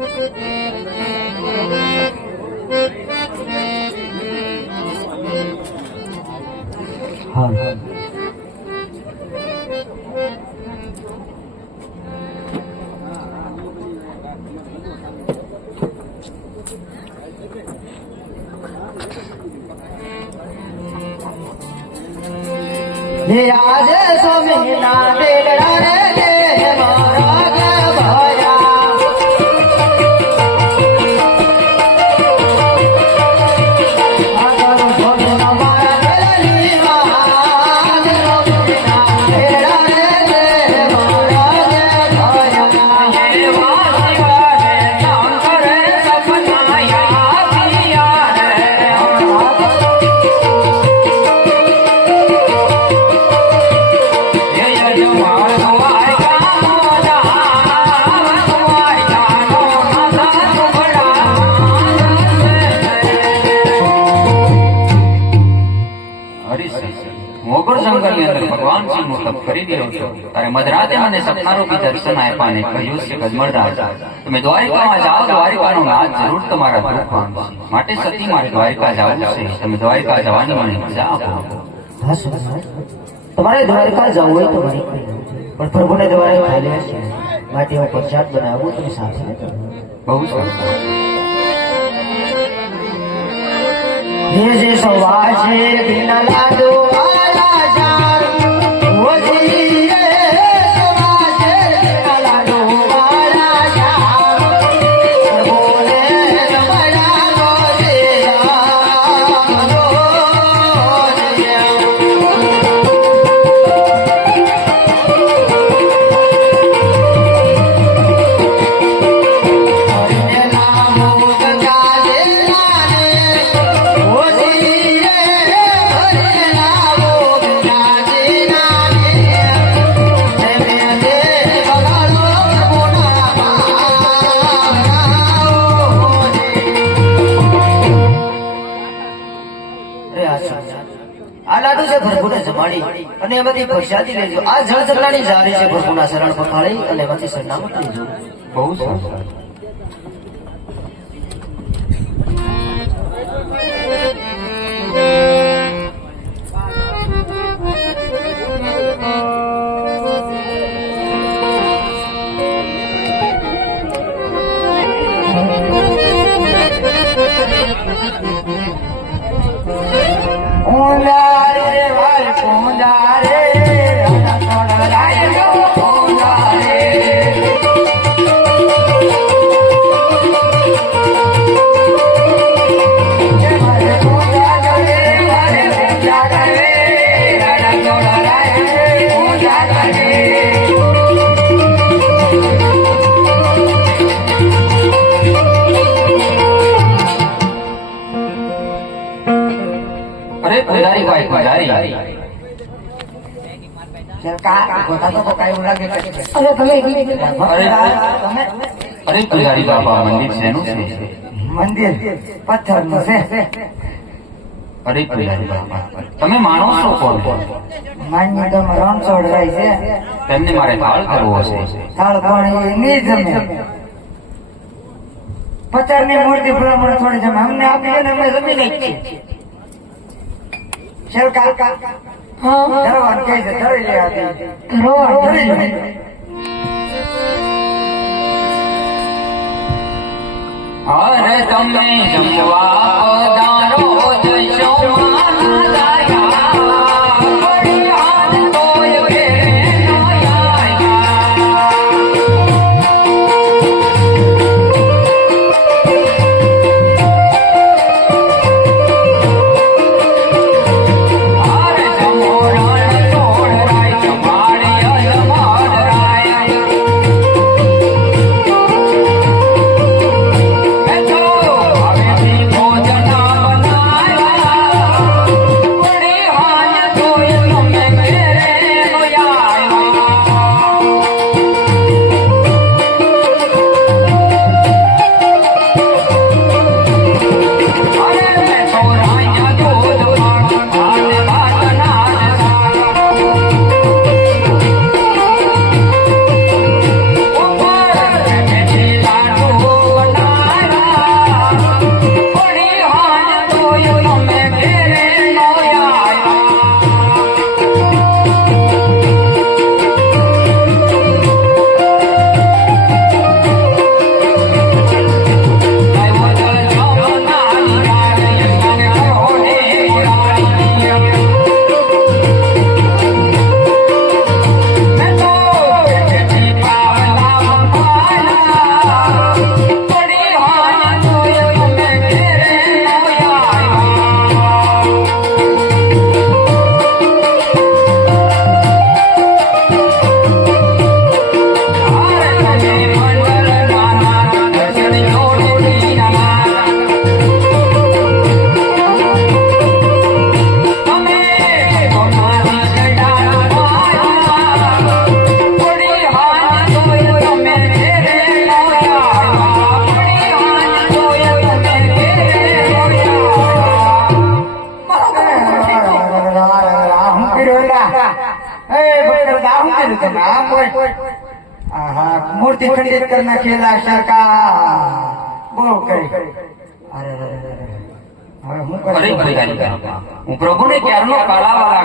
હા હે આજે સ્વામી ના બેલડા જંગલની અંદર ભગવાન શિવનું તપ કરી રહ્યો છો ત્યારે મધરાતે મને સપનારૂપી દર્શન આપ્યા અને કહ્યું છે ગજમરદાસ તમે દ્વારિકામાં જાઓ દ્વારિકાનો નાથ જરૂર તમારા દુઃખ પામશે માટે સતી મારે દ્વારિકા જવું છે તમે દ્વારિકા જવાની મને મજા આપો હા સુભાષ. તમારે દ્વારકા જવું હોય તો મને કહી દેજો. પણ પ્રભુને દ્વારે ખાલી હશે માટે હું પ્રસાદ બનાવું તમે સાથે લેતો આવજો. બહુ સરસ હે જે સવાજે દિન આ લાડુ છે ભરભૂને જમાડી અને એમાંથી પ્રસાદી લેજો. આ જળ ચકલાની જારી છે ભરભૂના શરણ પખાડી અને એમાંથી સરનામું લેજો બહુ સરસ. પુજારી અરે તમે બાપા મંદિર શેનું છે? મંદિર પથ્થરનું છે. અરે બાપા તમે માણો છો કોણ? માન્ય તો રણ છોડવાય છે. તેમને મારે થાળ કરવો છે થાળ કોણ એની નહીં જમે. પચારની મૂર્તિ બ્રાહ્મણ થોડી જમે. અમને આપી અમે જમી લઈ શેલકા ધરવાન કહે છે ધરી લે આથી. ધરી લે. અરે તમે જમવા આહા મૂર્તિ ખંડિત કરી નાખેલા સરકાર. બહુ કરી. અરે હું પ્રભુને ક્યારનો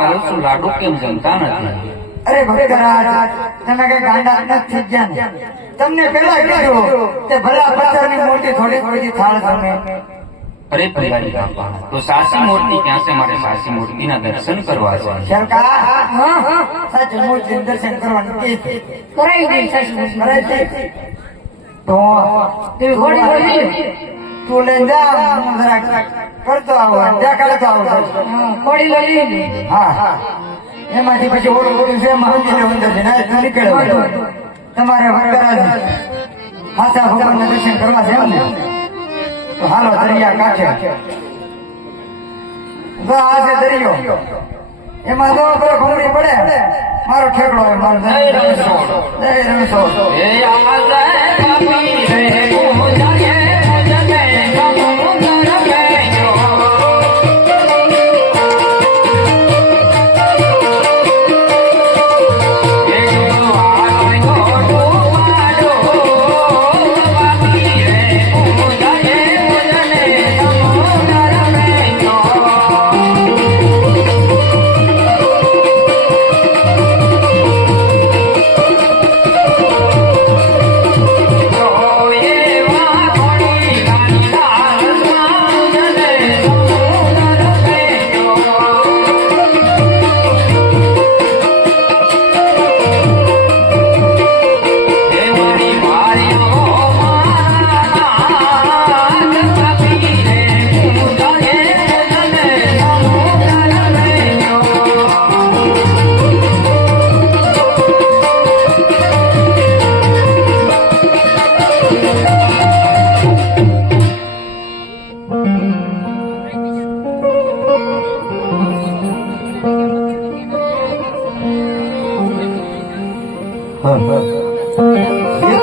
કરું છું? લાડુ કેમ જમતા નથી? તમે કઈ ગાંડા નથી જ તમને પેલા કીધું કે ભલા પથ્થરની મૂર્તિ થોડી થોડી થાળ તમે અરે ભૈયાજી કાકા, તો સાસી મૂર્તિ ક્યાં છે? મારે સાસી દર્શન કરવા છે. સાચી મૂર્તિ દર્શન કરવાનું કે છે. કરાવી કરે તો તમે ઘોડી ઘોડી તું લઈને જા હું કરતો આવો. ત્યાં કરતો આવો. હા, ઘોડી લઈ હા હા. એમાંથી પછી ઓલું ઓળું છે મંદિર અંદર છે ના તો નીકળે. તમારે વગર હાથા ભગવાનના દર્શન કરવા છે એમ ને તો હાલો દરિયા કાંઠે. તો આ છે દરિયો એમાં જો પેલો ઘોડી પડે મારો ઠેકડો મારો જય રમેશો જય રણછોડ. અત્યારે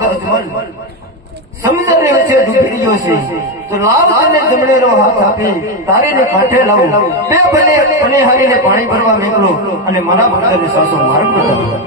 મારો ભક્ત સમજણ સમુદ્રની વચ્ચે ડૂબી ગયો છે. તો લાવ તને જમણેરો હાથ આપી તારીને કાંઠે લાવું. બે ભલે હારી હારીને પાણી ભરવા નીકળો અને મારા ભક્તને સાસો માર્ગ બતાવ્યો.